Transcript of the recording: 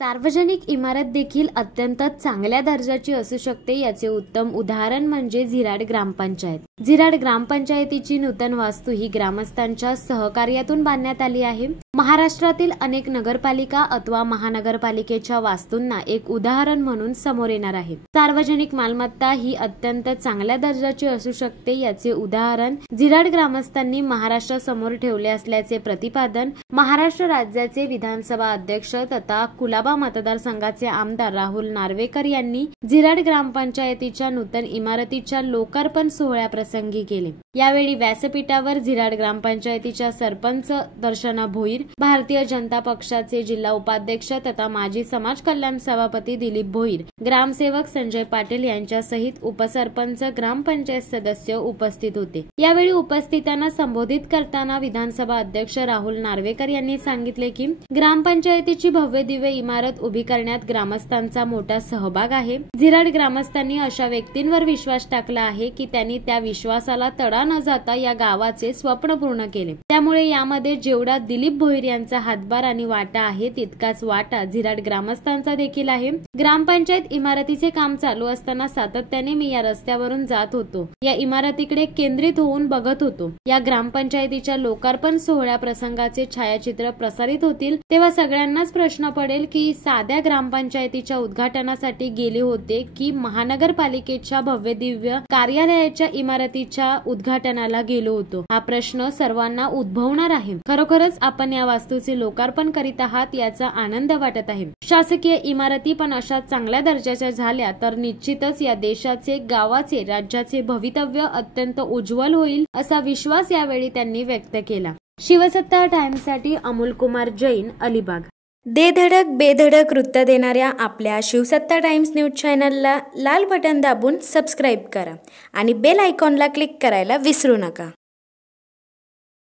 सार्वजनिक इमारत देखील अत्यंत चांगल्या दर्जाची असू शकते याचे उत्तम उदाहरण म्हणजे झिराड ग्रामपंचायत. झिराड ग्रामपंचायतीची नूतन वास्तू ही ग्रामस्थांच्या सहकार्यातून बांधण्यात आली आहे. महाराष्ट्रातील अनेक नगरपालिका अथवा महानगरपालिकेच्या वास्तूंना एक उदाहरण म्हणून समोर येणार आहे. सार्वजनिक मालमत्ता ही अत्यंत चांगल्या दर्जाची असू शकते याचे उदाहरण झिराड ग्रामस्थांनी महाराष्ट्रासमोर ठेवले असल्याचे प्रतिपादन महाराष्ट्र राज्याचे विधानसभा अध्यक्ष तथा कुलाबा मतदारसंघाचे आमदार राहुल नार्वेकर यांनी झिराड ग्रामपंचायतीच्या नूतन इमारतीच्या लोकार्पण सोहळ्याप्रसंगी केले. यावेळी व्यासपीठावर झिराड ग्रामपंचायतीच्या सरपंच दर्शना भोईर, भारतीय जनता पक्षाचे जिल्हा उपाध्यक्ष तथा माजी समाज कल्याण सभापती दिलीप भोईर, ग्रामसेवक संजय पाटील यांच्यासहित उपसरपंच, ग्रामपंचायत सदस्य उपस्थित होते. यावेळी उपस्थितांना संबोधित करताना विधानसभा अध्यक्ष राहुल नार्वेकर यांनी सांगितले की ग्रामपंचायतीची भव्य दिव्य इमारत उभी करण्यात ग्रामस्थांचा मोठा सहभाग आहे. झिराड ग्रामस्थांनी अशा व्यक्तींवर विश्वास टाकला आहे की त्यांनी त्या विश्वासाला तडा न जाता या गावाचे स्वप्न पूर्ण केले. त्यामुळे यामध्ये जेवढा दिलीप भोईर यांचा हातभार आणि वाटा आहे तितकाच वाटा झिराड ग्रामस्थांचा देखील आहे. ग्रामपंचायत इमारतीचे काम चालू असताना सातत्याने मी या रस्त्यावरून जात होतो. या इमारतीकडे केंद्रित होऊन बघत होतो. या ग्रामपंचायतीच्या लोकार्पण सोहळ्या प्रसंगाचे छायाचित्र प्रसारित होतील तेव्हा सगळ्यांनाच प्रश्न पडेल की साध्या ग्रामपंचायतीच्या उद्घाटनासाठी गेले होते की महानगरपालिकेच्या भव्य दिव्य कार्यालयाच्या इमारतीच्या उद्घाटनाला गेलो होतो. हा प्रश्न सर्वांना उद्भवणार आहे. खरोखरच आपण या वास्तूचे लोकार्पण करीत आहात याचा आनंद वाटत आहे. शासकीय इमारती पण अशा चांगल्या दर्जाच्या झाल्या तर निश्चितच या देशाचे, गावाचे, राज्याचे भवितव्य अत्यंत उज्ज्वल होईल असा विश्वास यावेळी त्यांनी व्यक्त केला. शिवसत्ता टाइम्ससाठी अमोल कुमार जैन, अलिबाग. दे धडक बेधडक वृत्त देणाऱ्या आपल्या शिवसत्ता टाइम्स न्यूज चॅनलला लाल बटन दाबून सबस्क्राईब करा आणि बेल आयकॉनला क्लिक करायला विसरू नका.